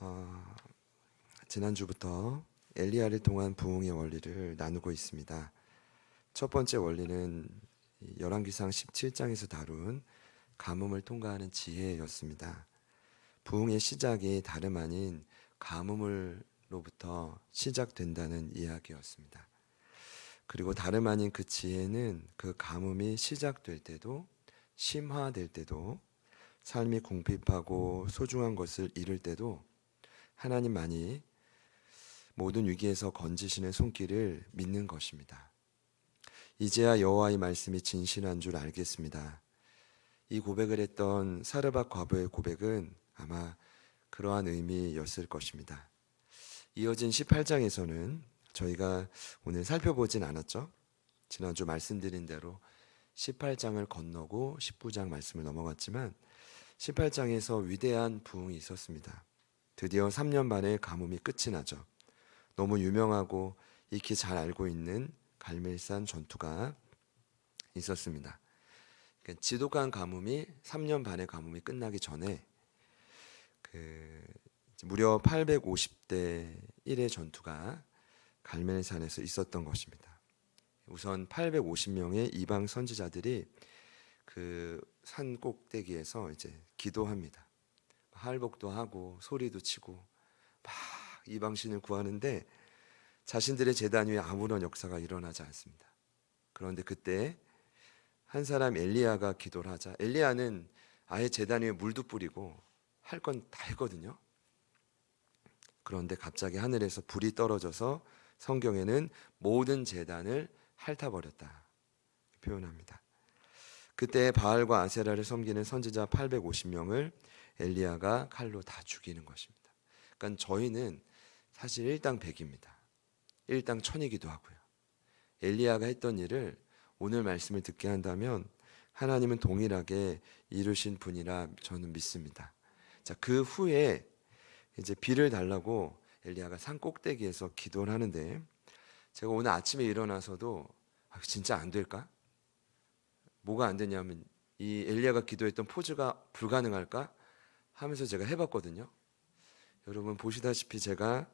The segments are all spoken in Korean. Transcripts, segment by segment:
어, 지난주부터 엘리야를 통한 부흥의 원리를 나누고 있습니다. 첫 번째 원리는 열왕기상 17장에서 다룬 가뭄을 통과하는 지혜였습니다. 부흥의 시작이 다름 아닌 가뭄으로부터 시작된다는 이야기였습니다. 그리고 다름 아닌 그 지혜는 그 가뭄이 시작될 때도 심화될 때도 삶이 궁핍하고 소중한 것을 잃을 때도 하나님만이 모든 위기에서 건지시는 손길을 믿는 것입니다. 이제야 여호와의 말씀이 진실한 줄 알겠습니다. 이 고백을 했던 사르밧 과부의 고백은 아마 그러한 의미였을 것입니다. 이어진 18장에서는 저희가 오늘 살펴보진 않았죠. 지난주 말씀드린 대로 18장을 건너고 19장 말씀을 넘어갔지만 18장에서 위대한 부흥이 있었습니다. 드디어 3년 만에 가뭄이 끝이 나죠. 너무 유명하고 익히 잘 알고 있는 갈멜산 전투가 있었습니다. 그러니까 지독한 가뭄이 3년 반의 가뭄이 끝나기 전에 무려 850대 1의 전투가 갈멜산에서 있었던 것입니다. 우선 850명의 이방 선지자들이 그 산 꼭대기에서 이제 기도합니다. 할복도 하고 소리도 치고 막 이방신을 구하는데 자신들의 제단 위에 아무런 역사가 일어나지 않습니다. 그런데 그때 한 사람 엘리야가 기도를 하자. 엘리야는 아예 제단 위에 물도 뿌리고 할 건 다 했거든요. 그런데 갑자기 하늘에서 불이 떨어져서 성경에는 모든 제단을 핥아버렸다 표현합니다. 그때 바알과 아세라를 섬기는 선지자 850명을 엘리야가 칼로 다 죽이는 것입니다. 그러니까 저희는 사실 일당백입니다. 일당천이기도 하고요. 엘리야가 했던 일을 오늘 말씀을 듣게 한다면 하나님은 동일하게 이루신 분이라 저는 믿습니다. 자, 그 후에 이제 비를 달라고 엘리야가 산 꼭대기에서 기도를 하는데 제가 오늘 아침에 일어나서도 진짜 안 될까? 뭐가 안 되냐면 이 엘리야가 기도했던 포즈가 불가능할까 하면서 제가 해봤거든요. 여러분 보시다시피 제가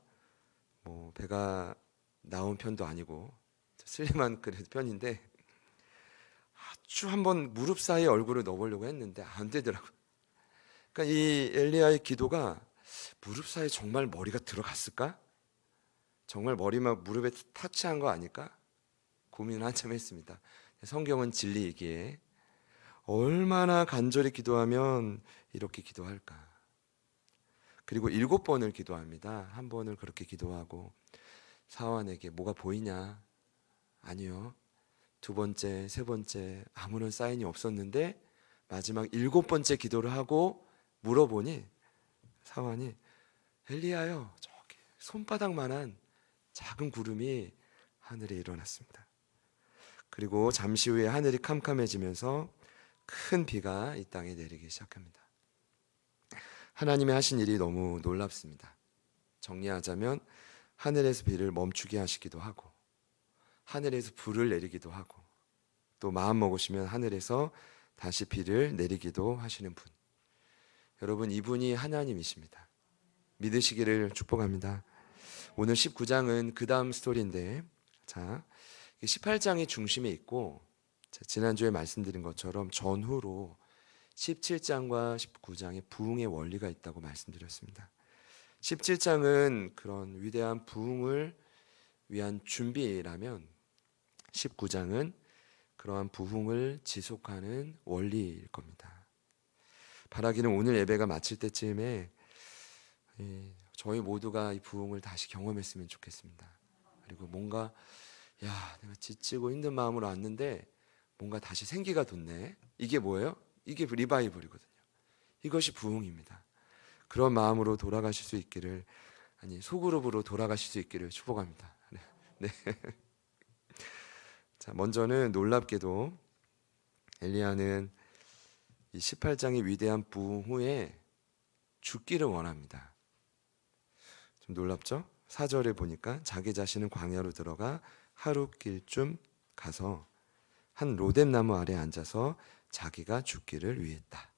뭐 배가 나온 편도 아니고 슬림한 그래도 편인데 아주 한번 무릎 사이에 얼굴을 넣어보려고 했는데 안 되더라고요. 그러니까 이 엘리야의 기도가 무릎 사이에 정말 머리가 들어갔을까? 정말 머리만 무릎에 타치한 거 아닐까? 고민을 한참 했습니다. 성경은 진리이기에 얼마나 간절히 기도하면 이렇게 기도할까? 그리고 7번을 기도합니다. 한 번을 그렇게 기도하고 사환에게 뭐가 보이냐? 아니요. 두 번째, 세 번째 아무런 사인이 없었는데 마지막 7번째 기도를 하고 물어보니 사환이 엘리야요, 저기 손바닥만한 작은 구름이 하늘에 일어났습니다. 그리고 잠시 후에 하늘이 캄캄해지면서 큰 비가 이 땅에 내리기 시작합니다. 하나님이 하신 일이 너무 놀랍습니다. 정리하자면 하늘에서 비를 멈추게 하시기도 하고 하늘에서 불을 내리기도 하고 또 마음 먹으시면 하늘에서 다시 비를 내리기도 하시는 분. 여러분 이분이 하나님이십니다. 믿으시기를 축복합니다. 오늘 19장은 그 다음 스토리인데 자 18장이 중심에 있고 지난주에 말씀드린 것처럼 전후로 17장과 19장에 부흥의 원리가 있다고 말씀드렸습니다. 17장은 그런 위대한 부흥을 위한 준비라면 19장은 그러한 부흥을 지속하는 원리일 겁니다. 바라기는 오늘 예배가 마칠 때쯤에 저희 모두가 이 부흥을 다시 경험했으면 좋겠습니다. 그리고 뭔가 내가 지치고 힘든 마음으로 왔는데 뭔가 다시 생기가 돋네. 이게 뭐예요? 이게 리바이벌이거든요. 이것이 부흥입니다. 그런 마음으로 돌아가실 수 있기를 소그룹으로 돌아가실 수 있기를 축복합니다. 네. 자, 먼저는 놀랍게도 엘리야는 이 18장의 위대한 부흥 후에 죽기를 원합니다. 좀 놀랍죠? 4절에 보니까 자기 자신은 광야로 들어가 하룻길쯤 가서 한 로뎀 나무 아래 앉아서 자기가 죽기를 위했다.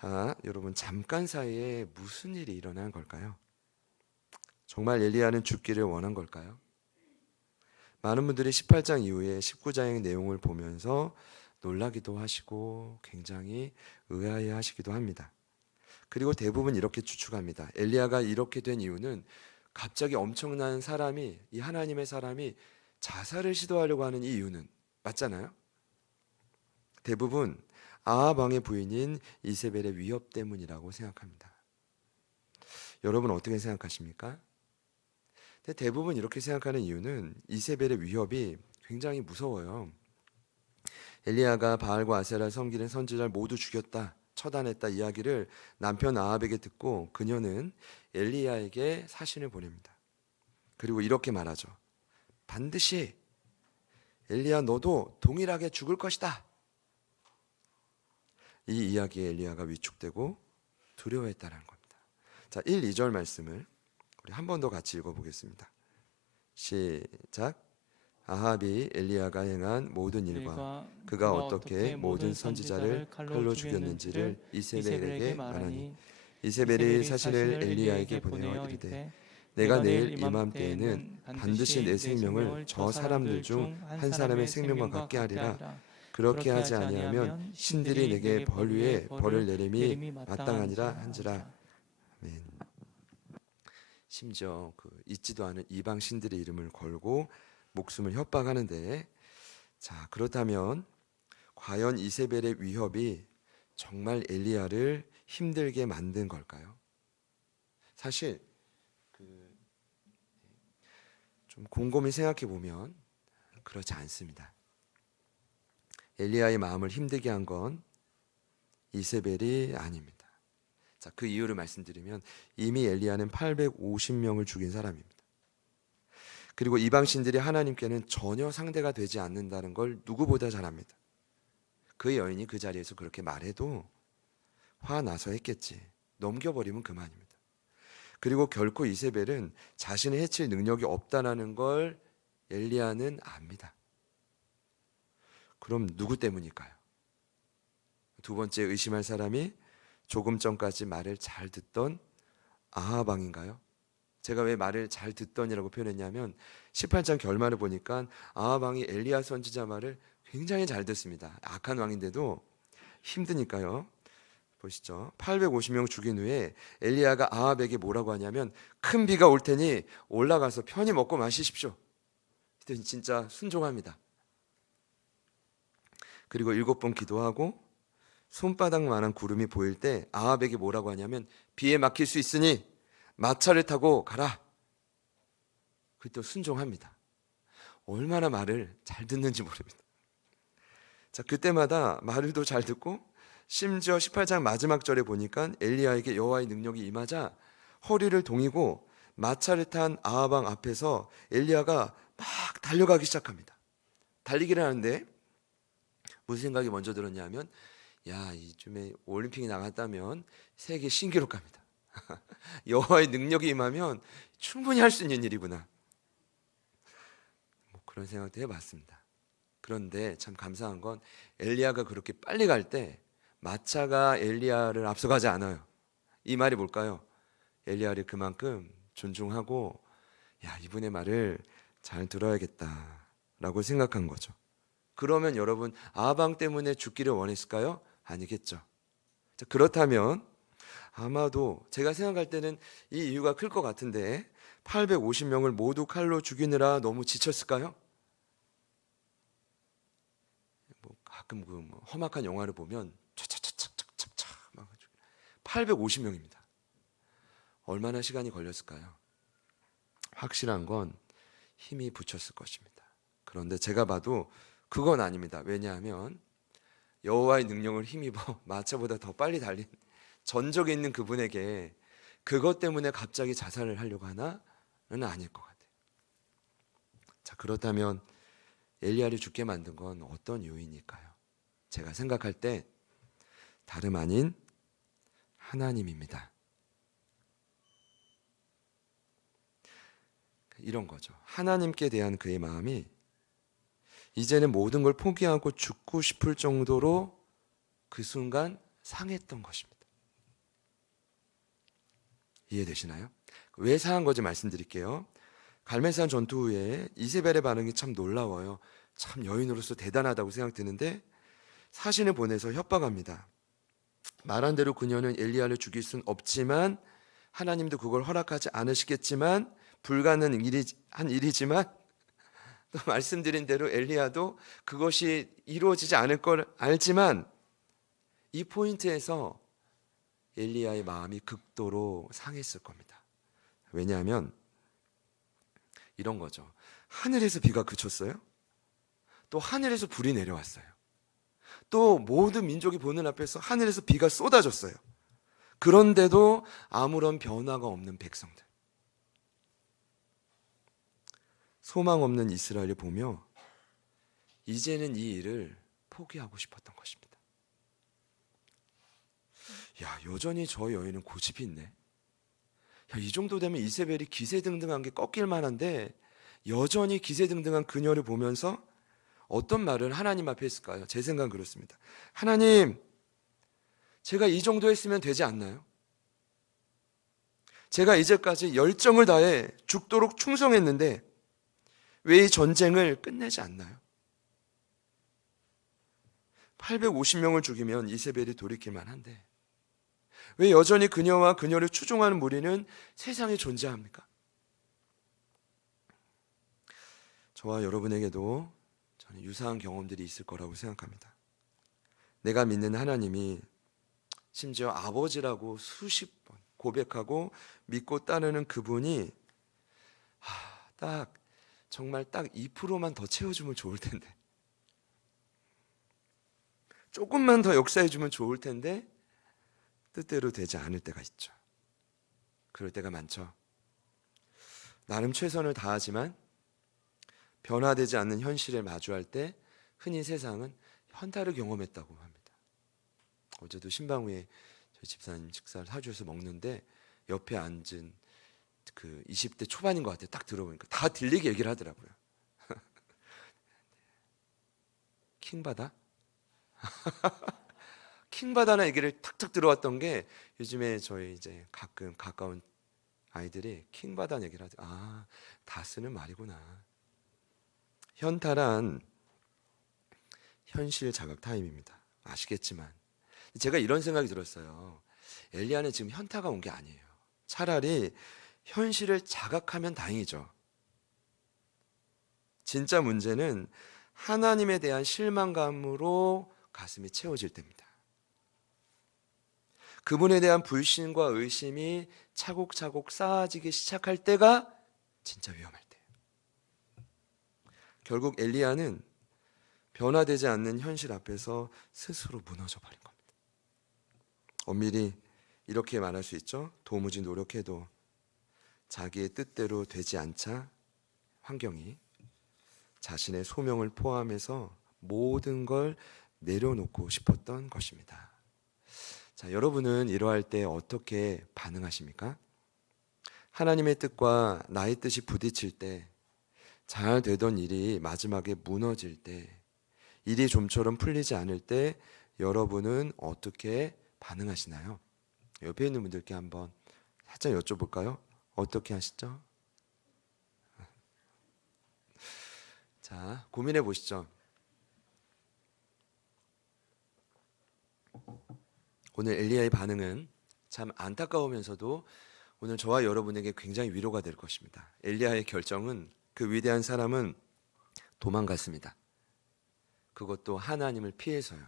자, 여러분 잠깐 사이에 무슨 일이 일어난 걸까요? 정말 엘리야는 죽기를 원한 걸까요? 많은 분들이 18장 이후에 19장의 내용을 보면서 놀라기도 하시고 굉장히 의아해 하시기도 합니다. 그리고 대부분 이렇게 추측합니다. 엘리야가 이렇게 된 이유는 갑자기 엄청난 사람이, 이 하나님의 사람이 자살을 시도하려고 하는 이 이유는 맞잖아요. 대부분 아합 왕의 부인인 이세벨의 위협 때문이라고 생각합니다. 여러분 어떻게 생각하십니까? 근데 대부분 이렇게 생각하는 이유는 이세벨의 위협이 굉장히 무서워요. 엘리야가 바알과 아세라를 섬기는 선지자를 모두 죽였다, 처단했다 이야기를 남편 아합에게 듣고 그녀는 엘리야에게 사신을 보냅니다. 그리고 이렇게 말하죠. 반드시 엘리야 너도 동일하게 죽을 것이다. 이 이야기에 엘리야가 위축되고 두려워했다는 겁니다. 자, 1, 2절 말씀을 우리 한 번 더 같이 읽어보겠습니다. 시작. 아합이 엘리야가 행한 모든 일과 그가 어떻게 모든 선지자를 칼로 죽였는지를 이세벨에게 말하니 이세벨이 사실을 엘리야에게 보내어 이르되 내가 내일 이맘때에는 반드시 내 생명을 저 사람들 중 한 사람의 생명과 같게 하리라. 그렇게 하지 아니하면 신들이 내게 벌 위에 벌을 내림이 마땅하니라 한지라. 아멘. 심지어 그 있지도 않은 이방 신들의 이름을 걸고 목숨을 협박하는데, 자, 그렇다면 과연 이세벨의 위협이 정말 엘리야를 힘들게 만든 걸까요? 사실 좀 곰곰이 생각해 보면 그렇지 않습니다. 엘리야의 마음을 힘들게 한 건 이세벨이 아닙니다. 자, 그 이유를 말씀드리면 이미 엘리야는 850명을 죽인 사람입니다. 그리고 이방 신들이 하나님께는 전혀 상대가 되지 않는다는 걸 누구보다 잘 압니다. 그 여인이 그 자리에서 그렇게 말해도 화나서 했겠지. 넘겨버리면 그만입니다. 그리고 결코 이세벨은 자신을 해칠 능력이 없다는 걸 엘리야는 압니다. 그럼 누구 때문일까요? 두 번째 의심할 사람이 조금 전까지 말을 잘 듣던 아합 왕인가요? 제가 왜 말을 잘 듣던이라고 표현했냐면 18장 결말을 보니까 아합 왕이 엘리야 선지자 말을 굉장히 잘 듣습니다. 악한 왕인데도 힘드니까요. 보시죠. 850명 죽인 후에 엘리야가 아합에게 뭐라고 하냐면 큰 비가 올 테니 올라가서 편히 먹고 마시십시오. 진짜 순종합니다. 그리고 7번 기도하고 손바닥만한 구름이 보일 때 아합에게 뭐라고 하냐면 비에 막힐 수 있으니 마차를 타고 가라. 그때 순종합니다. 얼마나 말을 잘 듣는지 모릅니다. 자, 그때마다 말을 더 잘 듣고 심지어 18장 마지막 절에 보니까 엘리야에게 여호와의 능력이 임하자 허리를 동이고 마차를 탄 아합 왕 앞에서 엘리야가 막 달려가기 시작합니다. 달리기를 하는데 무슨 생각이 먼저 들었냐면 야, 이쯤에 올림픽이 나갔다면 세계 신기록 갑니다. 여호와의 능력이 임하면 충분히 할 수 있는 일이구나. 뭐 그런 생각도 해봤습니다. 그런데 참 감사한 건 엘리야가 그렇게 빨리 갈 때 마차가 엘리야를 앞서가지 않아요. 이 말이 뭘까요? 엘리야를 그만큼 존중하고 야, 이분의 말을 잘 들어야겠다라고 생각한 거죠. 그러면 여러분 아합 왕 때문에 죽기를 원했을까요? 아니겠죠. 자, 그렇다면 아마도 제가 생각할 때는 이 이유가 클 것 같은데 850명을 모두 칼로 죽이느라 너무 지쳤을까요? 뭐 가끔 그 뭐 험악한 영화를 보면 차차차차차차 막 850명입니다. 얼마나 시간이 걸렸을까요? 확실한 건 힘이 붙였을 것입니다. 그런데 제가 봐도 그건 아닙니다. 왜냐하면 여호와의 능력을 힘입어 마차보다 더 빨리 달린 전적에 있는 그분에게 그것 때문에 갑자기 자살을 하려고 하나는 아닐 것 같아요. 자, 그렇다면 엘리야를 죽게 만든 건 어떤 요인일까요? 제가 생각할 때 다름 아닌 하나님입니다. 이런 거죠. 하나님께 대한 그의 마음이 이제는 모든 걸 포기하고 죽고 싶을 정도로 그 순간 상했던 것입니다. 이해되시나요? 왜 상한 건지 말씀드릴게요. 갈멜산 전투 후에 이세벨의 반응이 참 놀라워요. 참 여인으로서 대단하다고 생각드는데 사신을 보내서 협박합니다. 말한 대로 그녀는 엘리야를 죽일 순 없지만 하나님도 그걸 허락하지 않으시겠지만 불가능한 일이지만 또 말씀드린 대로 엘리야도 그것이 이루어지지 않을 걸 알지만 이 포인트에서 엘리야의 마음이 극도로 상했을 겁니다. 왜냐하면 이런 거죠. 하늘에서 비가 그쳤어요. 또 하늘에서 불이 내려왔어요. 또 모든 민족이 보는 앞에서 하늘에서 비가 쏟아졌어요. 그런데도 아무런 변화가 없는 백성들. 소망 없는 이스라엘을 보며 이제는 이 일을 포기하고 싶었던 것입니다. 야, 여전히 저 여인은 고집이 있네. 야, 이 정도 되면 이세벨이 기세등등한 게 꺾일 만한데 여전히 기세등등한 그녀를 보면서 어떤 말을 하나님 앞에 했을까요? 제 생각은 그렇습니다. 하나님, 제가 이 정도 했으면 되지 않나요? 제가 이제까지 열정을 다해 죽도록 충성했는데 왜 이 전쟁을 끝내지 않나요? 850명을 죽이면 이세벨이 돌이킬 만한데 왜 여전히 그녀와 그녀를 추종하는 무리는 세상에 존재합니까? 저와 여러분에게도 저는 유사한 경험들이 있을 거라고 생각합니다. 내가 믿는 하나님이 심지어 아버지라고 수십 번 고백하고 믿고 따르는 그분이 정말 딱 2%만 더 채워주면 좋을 텐데 조금만 더 역사해주면 좋을 텐데 뜻대로 되지 않을 때가 있죠. 그럴 때가 많죠. 나름 최선을 다하지만 변화되지 않는 현실에 마주할 때 흔히 세상은 현타를 경험했다고 합니다. 어제도 신방위에 저희 집사님 식사를 사주셔서 먹는데 옆에 앉은 그 20대 초반인 것 같아요. 딱 들어보니까 다 들리게 얘기를 하더라고요. 킹받아? 킹받아나 얘기를 탁탁 들어왔던 게 요즘에 저희 이제 가끔 가까운 아이들이 킹받아 얘기를 하죠. 아, 다 쓰는 말이구나. 현타란 현실 자각 타임입니다. 아시겠지만 제가 이런 생각이 들었어요. 엘리야는 지금 현타가 온 게 아니에요. 차라리 현실을 자각하면 다행이죠. 진짜 문제는 하나님에 대한 실망감으로 가슴이 채워질 때입니다. 그분에 대한 불신과 의심이 차곡차곡 쌓아지기 시작할 때가 진짜 위험할 때예요. 결국 엘리야는 변화되지 않는 현실 앞에서 스스로 무너져 버린 겁니다. 엄밀히 이렇게 말할 수 있죠. 도무지 노력해도 자기의 뜻대로 되지 않자 환경이 자신의 소명을 포함해서 모든 걸 내려놓고 싶었던 것입니다. 자, 여러분은 이러할 때 어떻게 반응하십니까? 하나님의 뜻과 나의 뜻이 부딪힐 때, 잘 되던 일이 마지막에 무너질 때, 일이 좀처럼 풀리지 않을 때 여러분은 어떻게 반응하시나요? 옆에 있는 분들께 한번 살짝 여쭤볼까요? 어떻게 하시죠? 자, 고민해 보시죠. 오늘 엘리야의 반응은 참 안타까우면서도 오늘 저와 여러분에게 굉장히 위로가 될 것입니다. 엘리야의 결정은, 그 위대한 사람은 도망갔습니다. 그것도 하나님을 피해서요.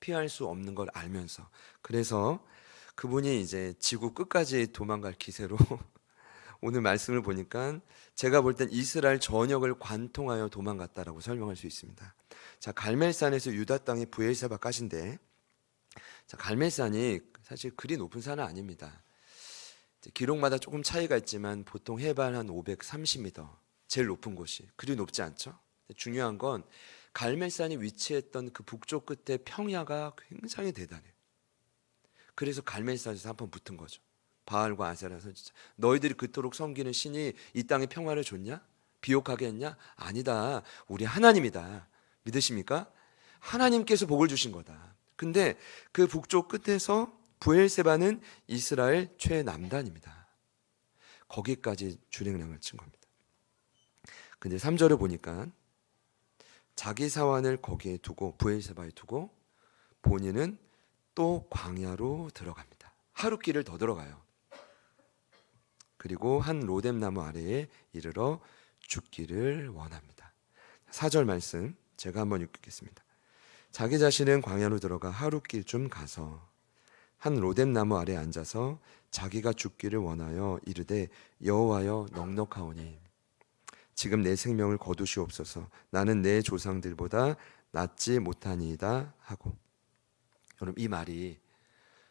피할 수 없는 걸 알면서. 그래서 그분이 이제 지구 끝까지 도망갈 기세로 오늘 말씀을 보니까 제가 볼 땐 이스라엘 전역을 관통하여 도망갔다라고 설명할 수 있습니다. 자, 갈멜산에서 유다 땅의 브엘세바까지인데, 자, 갈멜산이 사실 그리 높은 산은 아닙니다. 기록마다 조금 차이가 있지만 보통 해발 한 530m, 제일 높은 곳이 그리 높지 않죠. 중요한 건 갈멜산이 위치했던 그 북쪽 끝에 평야가 굉장히 대단해요. 그래서 갈멜산에서 한번 붙은 거죠. 바알과 아세라 선지자, 너희들이 그토록 섬기는 신이 이 땅에 평화를 줬냐? 비옥하게 했냐? 아니다. 우리 하나님이다. 믿으십니까? 하나님께서 복을 주신 거다. 근데 그 북쪽 끝에서 브엘세바는 이스라엘 최남단입니다. 거기까지 주랭랑을 친 겁니다. 근데 3절을 보니까 자기 사환을 거기에 두고 브엘세바에 두고 본인은 또 광야로 들어갑니다. 하루 길을 더 들어가요. 그리고 한 로뎀나무 아래에 이르러 죽기를 원합니다. 4절 말씀 제가 한번 읽겠습니다. 자기 자신은 광야로 들어가 하루 길쯤 가서 한 로뎀나무 아래에 앉아서 자기가 죽기를 원하여 이르되 여호와여 넉넉하오니 지금 내 생명을 거두시옵소서. 나는 내 조상들보다 낫지 못하니이다 하고. 여러분, 이 말이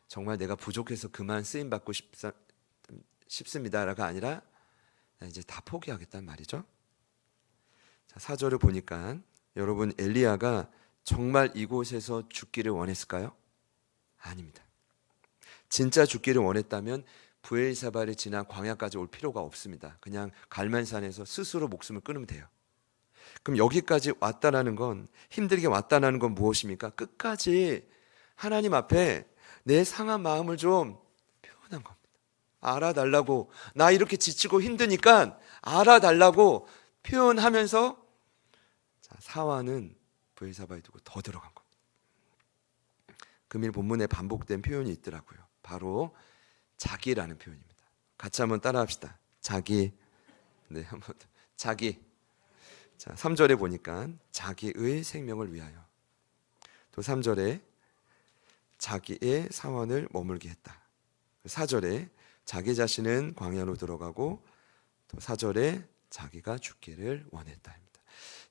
정말 내가 부족해서 그만 쓰임 받고 싶습니다라가 아니라 나 이제 다 포기하겠다는 말이죠. 자, 4절을 보니까 여러분, 엘리야가 정말 이곳에서 죽기를 원했을까요? 아닙니다. 진짜 죽기를 원했다면 브엘사바를 지나 광야까지 올 필요가 없습니다. 그냥 갈멜산에서 스스로 목숨을 끊으면 돼요. 그럼 여기까지 왔다라는 건, 힘들게 왔다라는 건 무엇입니까? 끝까지 하나님 앞에 내 상한 마음을 좀 표현한 겁니다. 알아달라고, 나 이렇게 지치고 힘드니까 알아달라고 표현하면서 사화는 브엘사바에 두고 더 들어간 겁니다. 금일 본문에 반복된 표현이 있더라고요. 바로 자기라는 표현입니다. 같이 한번 따라합시다. 자기. 네, 한번 자기. 자, 3절에 보니까 자기의 생명을 위하여. 또 3절에 자기의 사원을 머물게 했다. 4절에 자기 자신은 광야로 들어가고, 또 4절에 자기가 죽기를 원했다 합니다.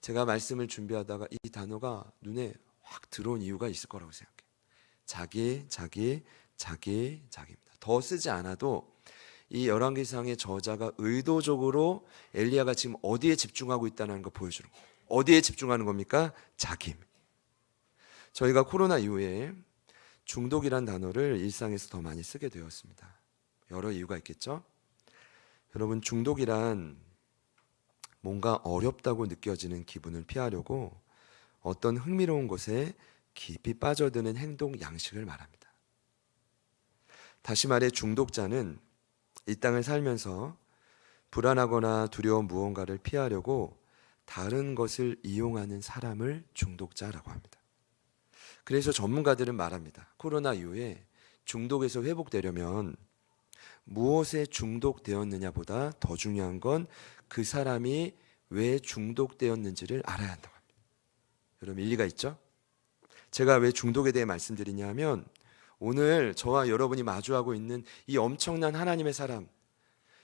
제가 말씀을 준비하다가 이 단어가 눈에 확 들어온 이유가 있을 거라고 생각해요. 자기입니다. 더 쓰지 않아도 이 열왕기상의 저자가 의도적으로 엘리야가 지금 어디에 집중하고 있다는 걸 보여주는 거예요. 어디에 집중하는 겁니까? 자기입니다. 저희가 코로나 이후에 중독이란 단어를 일상에서 더 많이 쓰게 되었습니다. 여러 이유가 있겠죠? 여러분, 중독이란 뭔가 어렵다고 느껴지는 기분을 피하려고 어떤 흥미로운 곳에 깊이 빠져드는 행동 양식을 말합니다. 다시 말해 중독자는 이 땅을 살면서 불안하거나 두려운 무언가를 피하려고 다른 것을 이용하는 사람을 중독자라고 합니다. 그래서 전문가들은 말합니다. 코로나 이후에 중독에서 회복되려면 무엇에 중독되었느냐보다 더 중요한 건 그 사람이 왜 중독되었는지를 알아야 한다고 합니다. 여러분, 일리가 있죠? 제가 왜 중독에 대해 말씀드리냐 하면 오늘 저와 여러분이 마주하고 있는 이 엄청난 하나님의 사람,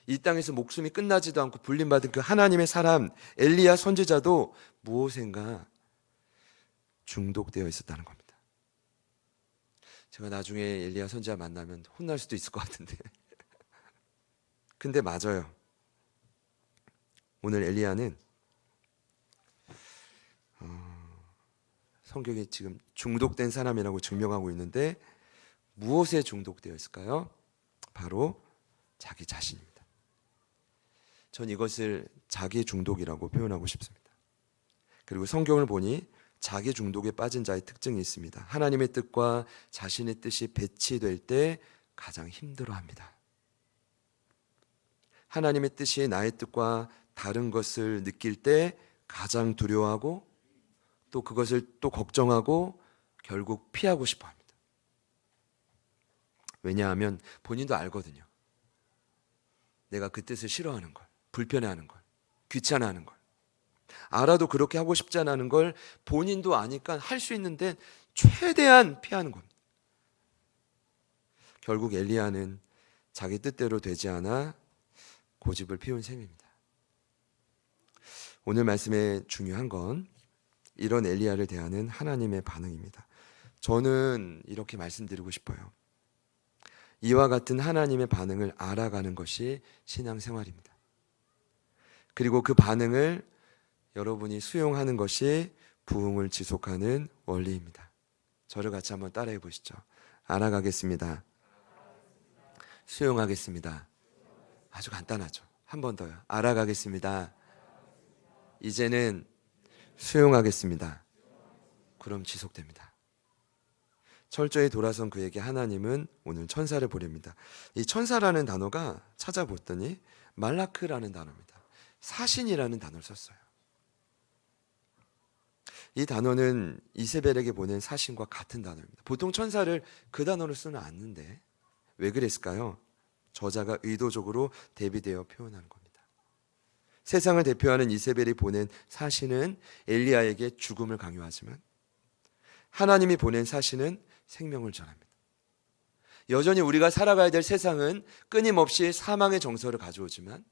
이 땅에서 목숨이 끝나지도 않고 불림받은 그 하나님의 사람 엘리야 선지자도 무엇인가 중독되어 있었다는 겁니다. 제가 나중에 엘리야 선지자 만나면 혼날 수도 있을 것 같은데 근데 맞아요. 오늘 엘리야는 성경에 지금 중독된 사람이라고 증명하고 있는데 무엇에 중독되어 있을까요? 바로 자기 자신입니다. 전 이것을 자기 중독이라고 표현하고 싶습니다. 그리고 성경을 보니 자기 중독에 빠진 자의 특징이 있습니다. 하나님의 뜻과 자신의 뜻이 배치될 때 가장 힘들어합니다. 하나님의 뜻이 나의 뜻과 다른 것을 느낄 때 가장 두려워하고 또 그것을 또 걱정하고 결국 피하고 싶어 합니다. 왜냐하면 본인도 알거든요. 내가 그 뜻을 싫어하는 걸, 불편해하는 걸, 귀찮아하는 걸, 알아도 그렇게 하고 싶지 않은 걸 본인도 아니까 할 수 있는데 최대한 피하는 겁니다. 결국 엘리야는 자기 뜻대로 되지 않아 고집을 피운 셈입니다. 오늘 말씀의 중요한 건 이런 엘리야를 대하는 하나님의 반응입니다. 저는 이렇게 말씀드리고 싶어요. 이와 같은 하나님의 반응을 알아가는 것이 신앙생활입니다. 그리고 그 반응을 여러분이 수용하는 것이 부흥을 지속하는 원리입니다. 저를 같이 한번 따라해 보시죠. 알아가겠습니다. 수용하겠습니다. 아주 간단하죠. 한 번 더요. 알아가겠습니다. 이제는 수용하겠습니다. 그럼 지속됩니다. 철저히 돌아선 그에게 하나님은 오늘 천사를 보냅니다. 이 천사라는 단어가 찾아봤더니 말라크라는 단어입니다. 사신이라는 단어를 썼어요. 이 단어는 이세벨에게 보낸 사신과 같은 단어입니다. 보통 천사를 그 단어로 쓰는 않는데 왜 그랬을까요? 저자가 의도적으로 대비되어 표현하는 겁니다. 세상을 대표하는 이세벨이 보낸 사신은 엘리야에게 죽음을 강요하지만 하나님이 보낸 사신은 생명을 전합니다. 여전히 우리가 살아가야 될 세상은 끊임없이 사망의 정서를 가져오지만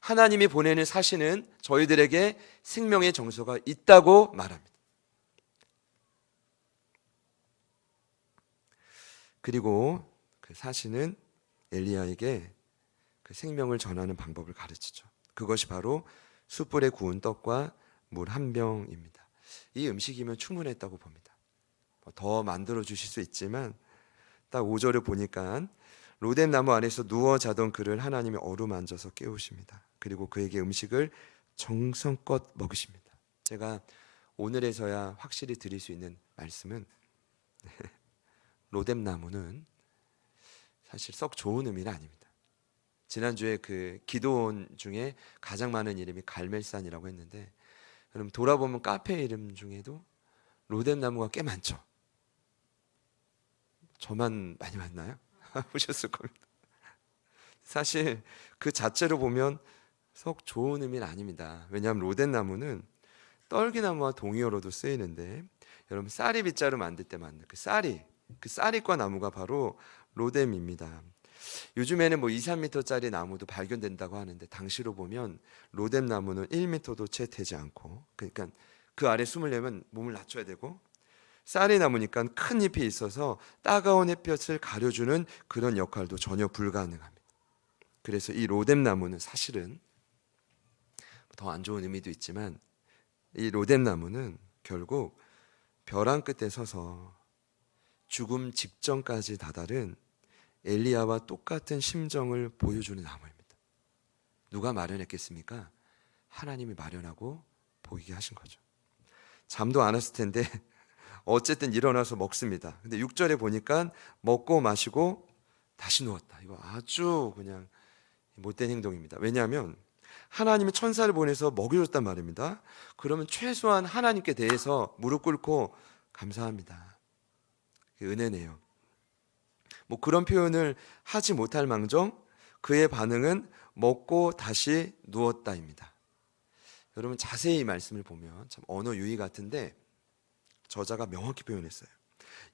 하나님이 보내는 사신은 저희들에게 생명의 정서가 있다고 말합니다. 그리고 그 사신은 엘리야에게 그 생명을 전하는 방법을 가르치죠. 그것이 바로 숯불에 구운 떡과 물 한 병입니다. 이 음식이면 충분했다고 봅니다. 더 만들어 주실 수 있지만 딱 5절을 보니까 로뎀 나무 안에서 누워 자던 그를 하나님이 어루만져서 깨우십니다. 그리고 그에게 음식을 정성껏 먹으십니다. 제가 오늘에서야 확실히 드릴 수 있는 말씀은 로뎀 나무는 사실 썩 좋은 의미는 아닙니다. 지난주에 그 기도원 중에 가장 많은 이름이 갈멜산이라고 했는데 여러분 돌아보면 카페 이름 중에도 로뎀 나무가 꽤 많죠. 저만 많이 만나요? 보셨을 겁니다. 사실 그 자체로 보면 썩 좋은 의미는 아닙니다. 왜냐하면 로뎀 나무는 떨기나무와 동의어로도 쓰이는데 여러분 쌀이 빗자루 만들 때 만든 그 쌀이과 나무가 바로 로뎀입니다. 요즘에는 뭐 2, 3m짜리 나무도 발견된다고 하는데 당시로 보면 로뎀 나무는 1m도 채 되지 않고 그러니까 그 아래 숨으려면 몸을 낮춰야 되고 쌀이 나무니까 큰 잎이 있어서 따가운 햇볕을 가려주는 그런 역할도 전혀 불가능합니다. 그래서 이 로뎀 나무는 사실은 더 안 좋은 의미도 있지만 이 로뎀 나무는 결국 벼랑 끝에 서서 죽음 직전까지 다다른 엘리야와 똑같은 심정을 보여주는 나무입니다. 누가 마련했겠습니까? 하나님이 마련하고 보이게 하신 거죠. 잠도 안 왔을 텐데 어쨌든 일어나서 먹습니다. 근데 6절에 보니까 먹고 마시고 다시 누웠다. 이거 아주 그냥 못된 행동입니다. 왜냐하면 하나님이 천사를 보내서 먹여줬단 말입니다. 그러면 최소한 하나님께 대해서 무릎 꿇고 감사합니다. 은혜네요. 뭐 그런 표현을 하지 못할 망정 그의 반응은 먹고 다시 누웠다입니다. 여러분 자세히 말씀을 보면 참 언어 유희 같은데 저자가 명확히 표현했어요.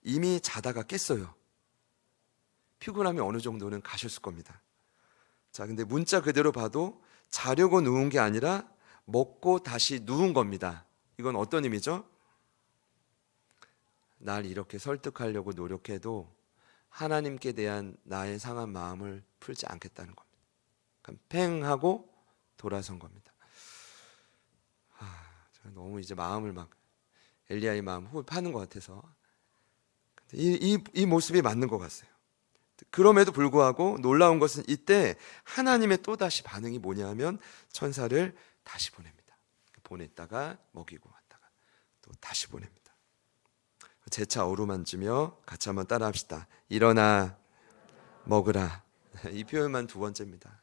이미 자다가 깼어요. 피곤함이 어느 정도는 가셨을 겁니다. 자, 근데 문자 그대로 봐도 자려고 누운 게 아니라 먹고 다시 누운 겁니다. 이건 어떤 의미죠? 날 이렇게 설득하려고 노력해도 하나님께 대한 나의 상한 마음을 풀지 않겠다는 겁니다. 그러니까 팽 하고 돌아선 겁니다. 너무 이제 마음을 막 엘리야의 마음 후회하는 것 같아서 이 모습이 맞는 것 같아요. 그럼에도 불구하고 놀라운 것은 이때 하나님의 또다시 반응이 뭐냐면 천사를 다시 보냅니다. 보냈다가 먹이고 왔다가 또 다시 보냅니다. 재차 어루만지며 같이 한번 따라합시다. 일어나 먹으라. 이 표현만 두 번째입니다.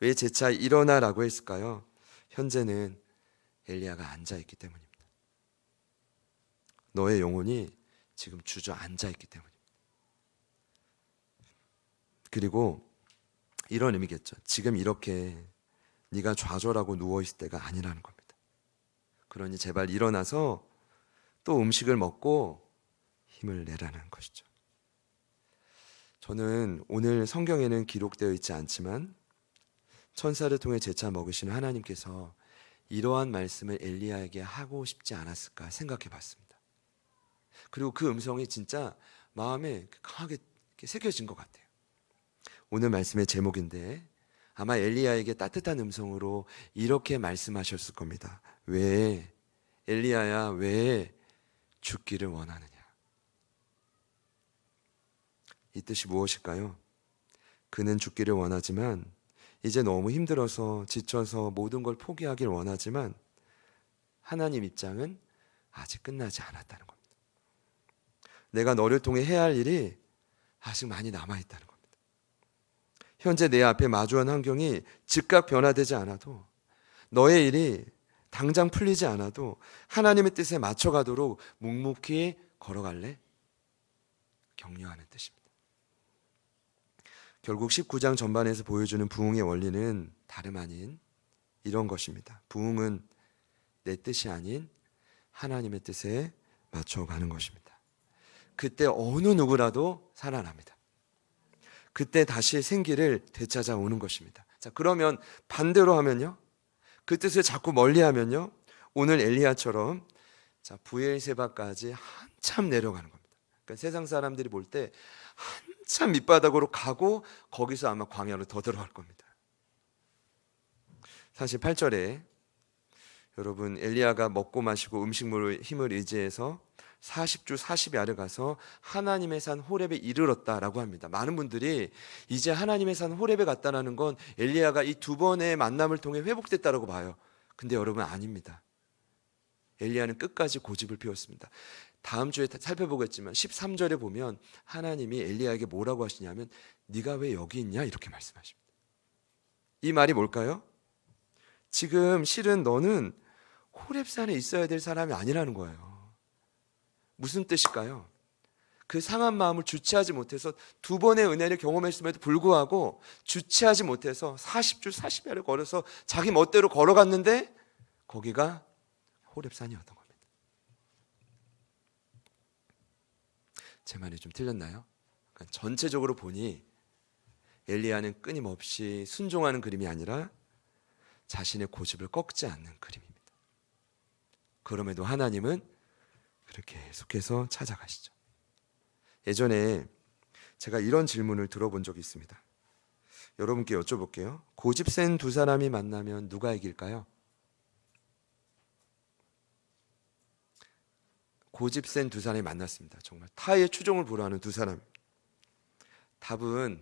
왜 재차 일어나라고 했을까요? 현재는 엘리야가 앉아있기 때문입니다. 너의 영혼이 지금 주저앉아있기 때문입니다. 그리고 이런 의미겠죠. 지금 이렇게 네가 좌절하고 누워있을 때가 아니라는 겁니다. 그러니 제발 일어나서 또 음식을 먹고 힘을 내라는 것이죠. 저는 오늘 성경에는 기록되어 있지 않지만 천사를 통해 재차 먹으시는 하나님께서 이러한 말씀을 엘리야에게 하고 싶지 않았을까 생각해 봤습니다. 그리고 그 음성이 진짜 마음에 강하게 새겨진 것 같아요. 오늘 말씀의 제목인데 아마 엘리야에게 따뜻한 음성으로 이렇게 말씀하셨을 겁니다. 왜 엘리야야 왜 죽기를 원하느냐? 이 뜻이 무엇일까요? 그는 죽기를 원하지만 이제 너무 힘들어서 지쳐서 모든 걸 포기하길 원하지만 하나님 입장은 아직 끝나지 않았다는 겁니다. 내가 너를 통해 해야 할 일이 아직 많이 남아있다는 겁니다. 현재 내 앞에 마주한 환경이 즉각 변화되지 않아도, 너의 일이 당장 풀리지 않아도 하나님의 뜻에 맞춰가도록 묵묵히 걸어갈래? 격려하는 뜻입니다. 결국 19장 전반에서 보여주는 부흥의 원리는 다름 아닌 이런 것입니다. 부흥은 내 뜻이 아닌 하나님의 뜻에 맞춰가는 것입니다. 그때 어느 누구라도 살아납니다. 그때 다시 생기를 되찾아오는 것입니다. 자, 그러면 반대로 하면요, 그 뜻을 자꾸 멀리하면요, 오늘 엘리야처럼 자, 부엘세바까지 한참 내려가는 겁니다. 그러니까 세상 사람들이 볼 때 한참 밑바닥으로 가고 거기서 아마 광야로 더 들어갈 겁니다. 사실 8절에 여러분, 엘리야가 먹고 마시고 음식물을 힘을 의지해서 40주 40야를 가서 하나님의 산 호렙에 이르렀다라고 합니다. 많은 분들이 이제 하나님의 산 호렙에 갔다라는 건 엘리야가 이 두 번의 만남을 통해 회복됐다라고 봐요. 근데 여러분, 아닙니다. 엘리야는 끝까지 고집을 피웠습니다. 다음 주에 살펴보겠지만 13절에 보면 하나님이 엘리야에게 뭐라고 하시냐면 네가 왜 여기 있냐 이렇게 말씀하십니다. 이 말이 뭘까요? 지금 실은 너는 호렙산에 있어야 될 사람이 아니라는 거예요. 무슨 뜻일까요? 그 상한 마음을 주체하지 못해서 두 번의 은혜를 경험했음에도 불구하고 주체하지 못해서 40주 40야를 걸어서 자기 멋대로 걸어갔는데 거기가 호렙산이었던 겁니다. 제 말이 좀 틀렸나요? 그러니까 전체적으로 보니 엘리야는 끊임없이 순종하는 그림이 아니라 자신의 고집을 꺾지 않는 그림입니다. 그럼에도 하나님은 그렇게 계속해서 찾아가시죠. 예전에 제가 이런 질문을 들어본 적이 있습니다. 여러분께 여쭤볼게요. 고집 센 두 사람이 만나면 누가 이길까요? 고집 센 두 사람이 만났습니다. 정말 타의 추종을 불허하는 두 사람. 답은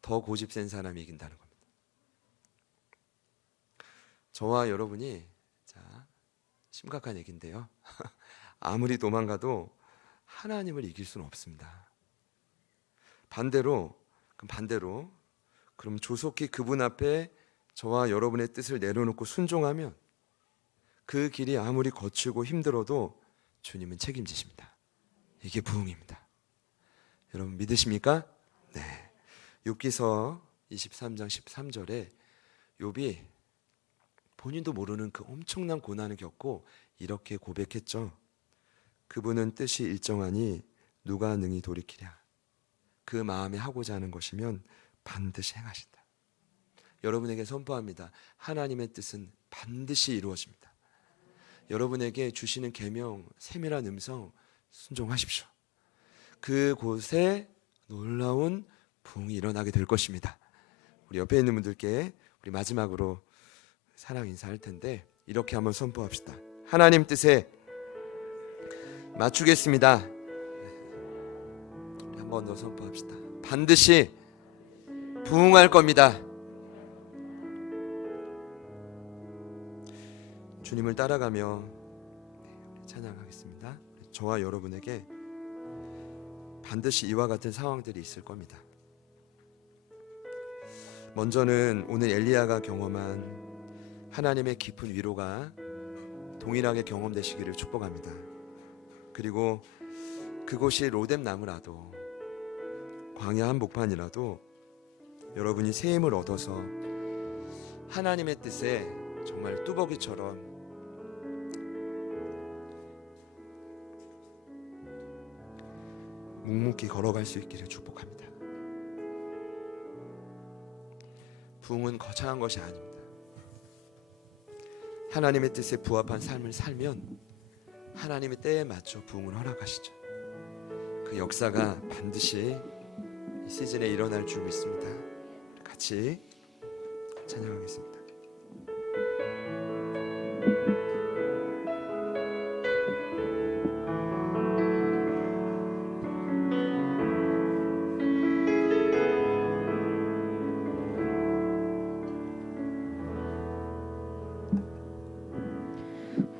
더 고집 센 사람이 이긴다는 겁니다. 저와 여러분이, 자, 심각한 얘기인데요, 아무리 도망가도 하나님을 이길 수는 없습니다. 반대로 그럼 조속히 그분 앞에 저와 여러분의 뜻을 내려놓고 순종하면 그 길이 아무리 거칠고 힘들어도 주님은 책임지십니다. 이게 부흥입니다. 여러분 믿으십니까? 네. 욥기서 23장 13절에 욥이 본인도 모르는 그 엄청난 고난을 겪고 이렇게 고백했죠. 그분은 뜻이 일정하니 누가 능히 돌이키랴. 그 마음에 하고자 하는 것이면 반드시 행하신다. 여러분에게 선포합니다. 하나님의 뜻은 반드시 이루어집니다. 여러분에게 주시는 계명, 세밀한 음성 순종하십시오. 그곳에 놀라운 부흥이 일어나게 될 것입니다. 우리 옆에 있는 분들께 우리 마지막으로 사랑 인사할 텐데 이렇게 한번 선포합시다. 하나님 뜻에 맞추겠습니다. 한 번 더 선포합시다. 반드시 부흥할 겁니다. 주님을 따라가며 찬양하겠습니다. 저와 여러분에게 반드시 이와 같은 상황들이 있을 겁니다. 먼저는 오늘 엘리야가 경험한 하나님의 깊은 위로가 동일하게 경험되시기를 축복합니다. 그리고 그곳이 로뎀 나무라도 광야 한복판이라도 여러분이 새 힘을 얻어서 하나님의 뜻에 정말 뚜벅이처럼 묵묵히 걸어갈 수 있기를 축복합니다. 부흥은 거창한 것이 아닙니다. 하나님의 뜻에 부합한 삶을 살면 하나님의 때에 맞춰 부흥을 허락하시죠. 그 역사가 반드시 이 시즌에 일어날 줄 믿습니다. 같이 찬양하겠습니다.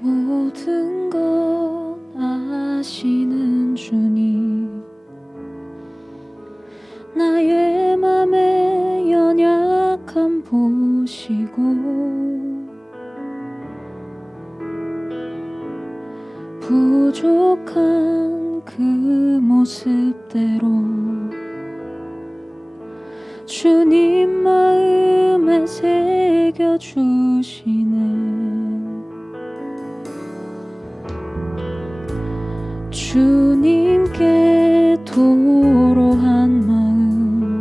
모든 것 아시는 주님 나의 보시고 부족한 그 모습대로 주님 마음에 새겨주시네. 주님께 도로한 마음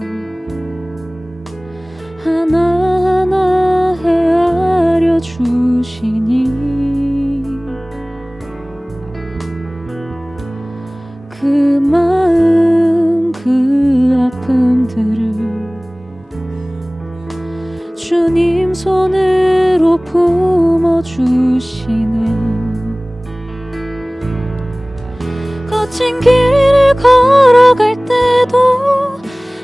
하나하나 헤아려 주시니 그 마음 그 아픔들을 주님 손으로 품어주시네. 거친 길을 걸어갈 때도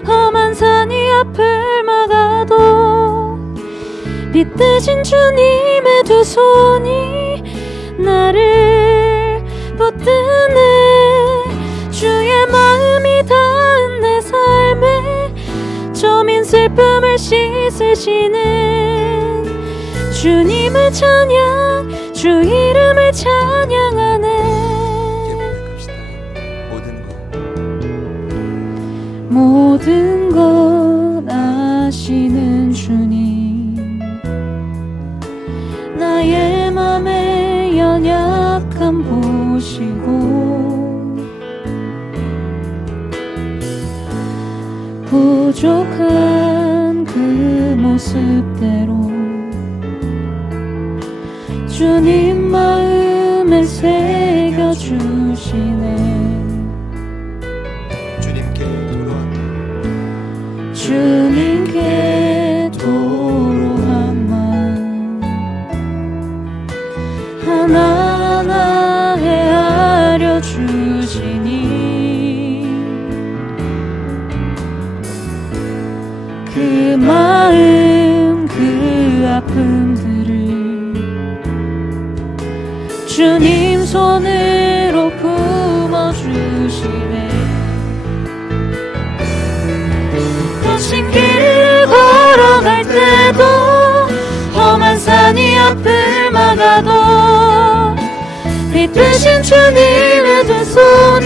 험한 산이 앞을 막아도 빛드신 주님의 두 손이 나를 붙드네. 주의 마음이 닿은 내 삶에 저민 슬픔을 씻으시는 주님을 찬양, 주 이름을 찬양하네. 모든 것 아시는 주님, 나의 맘의 연약함 보시고 부족한 그 모습대로 주님 마음에 새겨주시네. 주님께 도로한 마음 하나하나 헤아려 주시니 그 마음 그 아픔들을 주님 손으로 품어주시네. 거친 길을 걸어갈 때도 험한 산이 앞을 막아도 빛되신 주님의 두 손이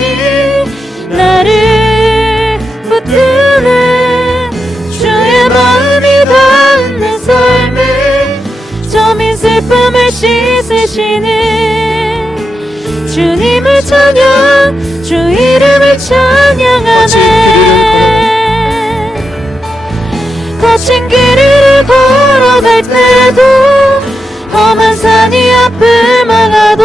나를 붙드네. 주의 마음이 닿은 내 삶에 저민 슬픔을 씻으시는 주님을 찬양, 주 이름을 찬양하네. 거친 길을 걸어갈 때도 험한 산이 앞을 막아도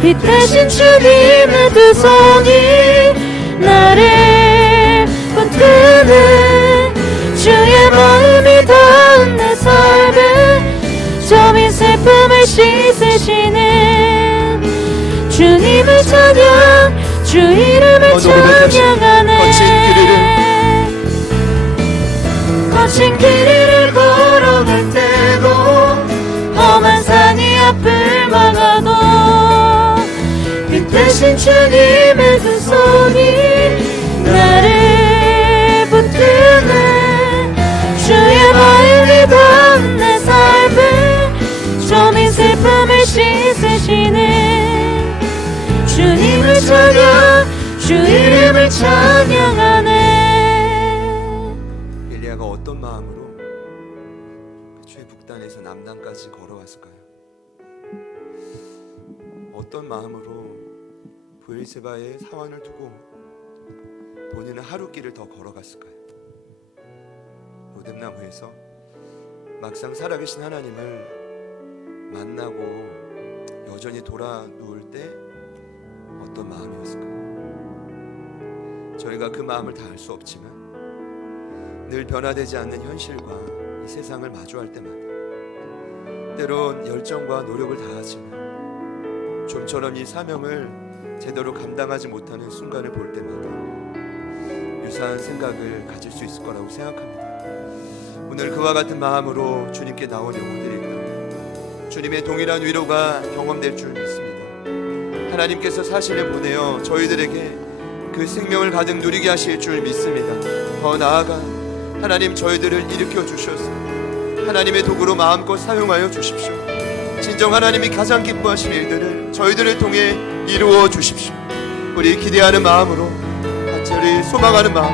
빛되신 주님의 두 손이 나를 붙드네. 주의 마음이 닿은 내 삶에 저민 슬픔을 씻으시는 주님을 찬양, 주 이름을 찬양하네. 거친 길을 걸어갈 때도 험한 산이 앞을 막아도 빛되신 주님의 두 손이 나를 붙드네. 주의 마음이 닿은 내 삶에 저민 슬픔을 씻으시는 주님을 찬양, 주 이름을 찬양하네. 어떤 마음으로 최북단에서 남단까지 걸어왔을까요? 어떤 마음으로 브엘세바의 사원을 두고 본인은 하루 길을 더 걸어갔을까요? 로뎀나무에서 막상 살아계신 하나님을 만나고 여전히 돌아 누울 때 어떤 마음이었을까요? 저희가 그 마음을 다 알 수 없지만 늘 변화되지 않는 현실과 이 세상을 마주할 때마다 때론 열정과 노력을 다하지만 좀처럼 이 사명을 제대로 감당하지 못하는 순간을 볼 때마다 유사한 생각을 가질 수 있을 거라고 생각합니다. 오늘 그와 같은 마음으로 주님께 나온 영혼들이 있다면 주님의 동일한 위로가 경험될 줄 믿습니다. 하나님께서 사신을 보내어 저희들에게 그 생명을 가득 누리게 하실 줄 믿습니다. 더 나아가 하나님 저희들을 일으켜 주셔서 하나님의 도구로 마음껏 사용하여 주십시오. 진정 하나님이 가장 기뻐하시는 일들을 저희들을 통해 이루어 주십시오. 우리 기대하는 마음으로 같이 우리 소망하는 마음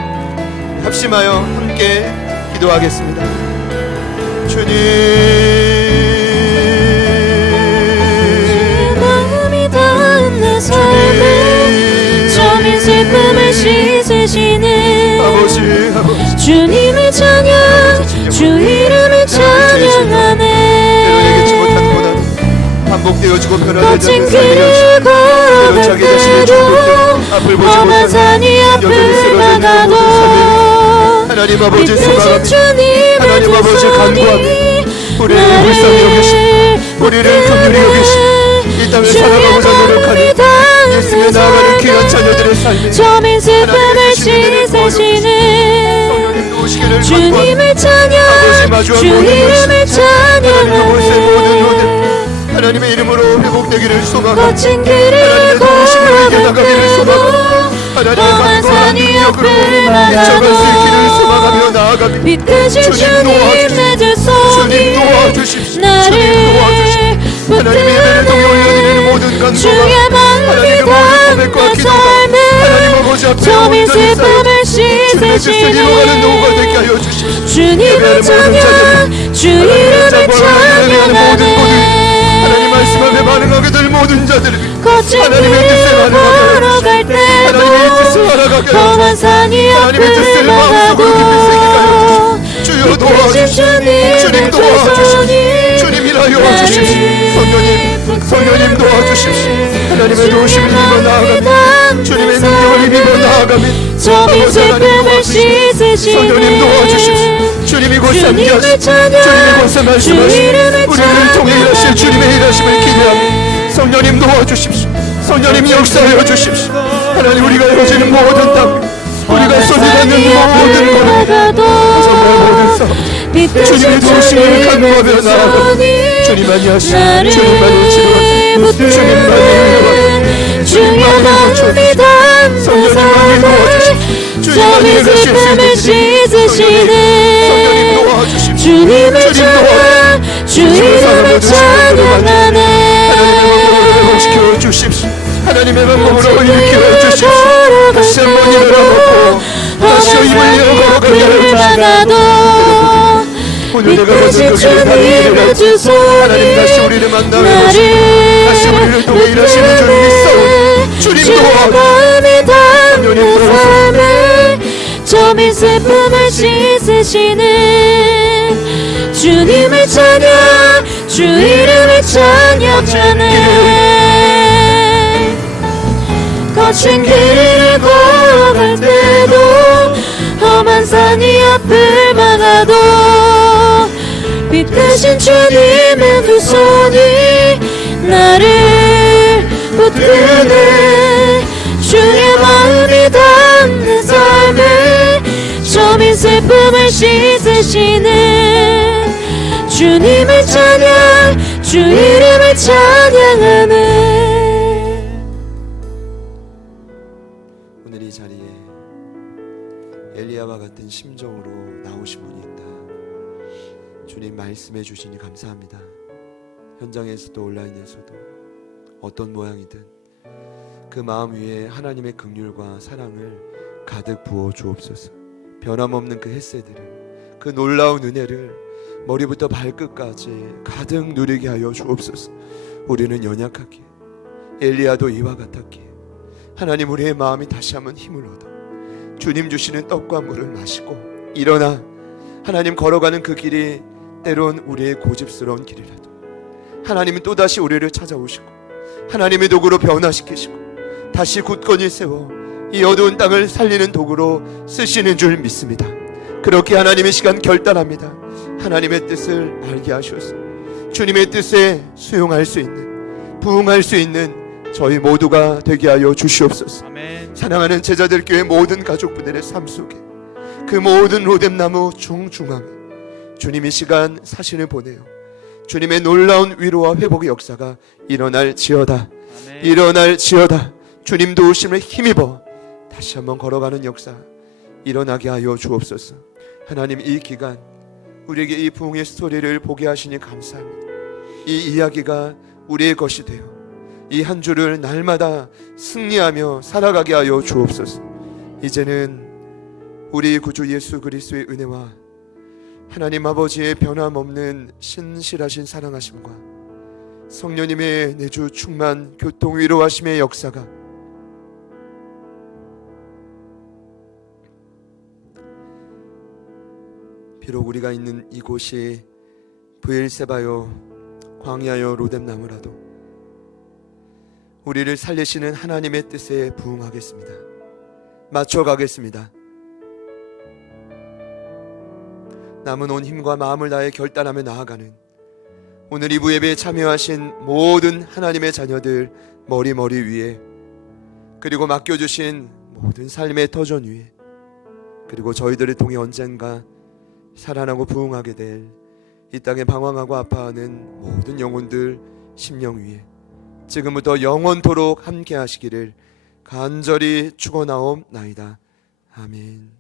합심하여 함께 기도하겠습니다. 주님, 마음이 닿은 내 삶에 점인 슬픔을 씻으시는 아버지 주님의 찬양, 주 이름을 찬양하네. 예기치 못한 고난 반복되어지고 변화되지 거친 않는 길을 삶이 걸어갈 자기 자신의 때도 중독되고 앞을 보지 험한 못하는 산이 앞을 여전히 쓰러져 있는 모든 삶이 하나님 아버지 소망합니다. 하나님 아버지 간구합니다. 우리를 불쌍히 여기시고 우리를 긍휼히 여기시고 이 땅을 살아가고자 노력하는 예수님의 나아가는 귀한 자녀들의 삶에 점인 슬픔을 하나님의 주시는 씻으시는 성령님 오시기를 주님의 아버지 찬양, 마주한 주 모든 이름을 것이 하나님 그곳의 모든 찬양하네. 노래 하나님의 이름으로 회복되기를 소망합니다. 거친 길을 하나님의 도우심으로 이겨나가기를 소망합니다. 하나님의 험한 강구한 산이 능력으로 앞을 미쳐갈 수 있기를 막아도 소망하며 나아갑니다. 빛 대신 주님 주님 도와주십시오. 내줄 주님 손이 도와주십시오. 나를 주님 도와주십시오. 하나님의 예배를 통해 올려드리는 모든 간구가 주의 하나님의 모든 마음이 고백과 닿는 기도가 삶에 하나님 아버지 앞에 점인 온전히 쌓여 슬픔을 주님의 뜻을 이루어가는 노후가 되게 씻으시는 하여 주십시오. 주님의 예배하는 모든 찬양, 주 하나님의 이름을 짝과 예배하는 모든 찬양하네. 하나님 말씀 앞에 반응하게 될 모든 자들을 거친 하나님의 길을 뜻에 반응하게 하여 걸어갈 주십시오. 하나님의 뜻을 때도 알아가게 하여 험한 산이 하나님의 뜻을 앞을 마음속으로 깊이 새기게 하여 막아도 주십시오. 주여 빛 대신 도와주십시오. 주님 도와주십시오. 주님 일하여 주십시오. 성령님 도와주십시오. 하나님의 도우심을 입어 나아갑니다. 주님의 능력을 입어 나아갑니다. 점인 아버지 하나님 슬픔을 도와주십시오. 성령님 도와주십시오. 씻으시는 주님이 곳에 주님의 함께하시고 찬양, 주님이 곳에 주 말씀하시고 이름을 우리를 통해 일하실 주님의 일하심을 찬양하네. 기대합니다. 성령님 도와주십시오. 성령님 역사하여 주십시오. 하나님 우리가 이루어지는 모든 땅 우리가 소리받는 모든 걸음 정말 모든 싸움 주님의 도우심을 간구하며 나아갑니다. 주님만이 하시고 주님만이 치료하시고 주님만이 위로하시고 주님만이 고쳐주시고 성령님만이 도와주시고 주님만이 일하실 수 있는 성령님 도와주십시오. 주님의 찬양, 주 이름을 찬양하네. 하나님의 방법으로 회복시켜 주십시오. 하나님의 방법으로 일으켜 주십시오. 다시 한번 일어나고 다시 힘을 내어 걸어가게 하여 주시고 오늘 내가 걷는 그 길을 다른 길이라 하나님 다시 우리를 만나게 하시고 다시 우리를 통해 일하시는 줄 믿사오니 주님 도와주시고 성령님 도와주시고 점인 슬픔을 씻으시는 주님의 찬양, 주 이름을 찬양하네. 거친 길을 걸어갈 때도 험한 산이 앞을 막아도 빛 대신 주님의 두 손이 나를 붙드네. 주의 마음이 닿는 삶에 점인 슬픔을 씻으시는 주님의 찬양, 주 이름을 찬양하네. 오늘 이 자리에 엘리야와 같은 심정으로 나오신 분이 있다. 주님 말씀해 주시니 감사합니다. 현장에서도 온라인에서도 어떤 모양이든 그 마음 위에 하나님의 긍휼과 사랑을 가득 부어 주옵소서. 변함없는 그 햇새들을, 그 놀라운 은혜를 머리부터 발끝까지 가득 누리게 하여 주옵소서. 우리는 연약하기에 엘리야도 이와 같았기에 하나님 우리의 마음이 다시 한번 힘을 얻어 주님 주시는 떡과 물을 마시고 일어나 하나님 걸어가는 그 길이 때론 우리의 고집스러운 길이라도 하나님은 또다시 우리를 찾아오시고 하나님의 도구로 변화시키시고 다시 굳건히 세워 이 어두운 땅을 살리는 도구로 쓰시는 줄 믿습니다. 그렇게 하나님의 시간 결단합니다. 하나님의 뜻을 알게 하셔서 주님의 뜻에 수용할 수 있는, 부응할 수 있는 저희 모두가 되게 하여 주시옵소서. 아멘. 사랑하는 제자들 교회 모든 가족분들의 삶 속에 그 모든 로뎀나무 중중앙에 주님이 시간 사신을 보내요. 주님의 놀라운 위로와 회복의 역사가 일어날지어다. 아멘. 일어날지어다. 주님 도우심을 힘입어 다시 한번 걸어가는 역사 일어나게 하여 주옵소서. 하나님, 이 기간 우리에게 이 부흥의 스토리를 보게 하시니 감사합니다. 이 이야기가 우리의 것이 되어 이 한 주를 날마다 승리하며 살아가게 하여 주옵소서. 이제는 우리 구주 예수 그리스도의 은혜와 하나님 아버지의 변함없는 신실하신 사랑하심과 성령님의 내주 충만 교통 위로하심의 역사가 비록 우리가 있는 이곳이 브엘세바요 광야요 로뎀나무라도 우리를 살리시는 하나님의 뜻에 부응하겠습니다. 맞춰가겠습니다. 남은 온 힘과 마음을 다해 결단하며 나아가는 오늘 이부 예배에 참여하신 모든 하나님의 자녀들 머리 위에, 그리고 맡겨주신 모든 삶의 터전 위에, 그리고 저희들을 통해 언젠가 살아나고 부흥하게 될 이 땅에 방황하고 아파하는 모든 영혼들 심령 위에 지금부터 영원토록 함께 하시기를 간절히 축원하옵나이다. 아멘.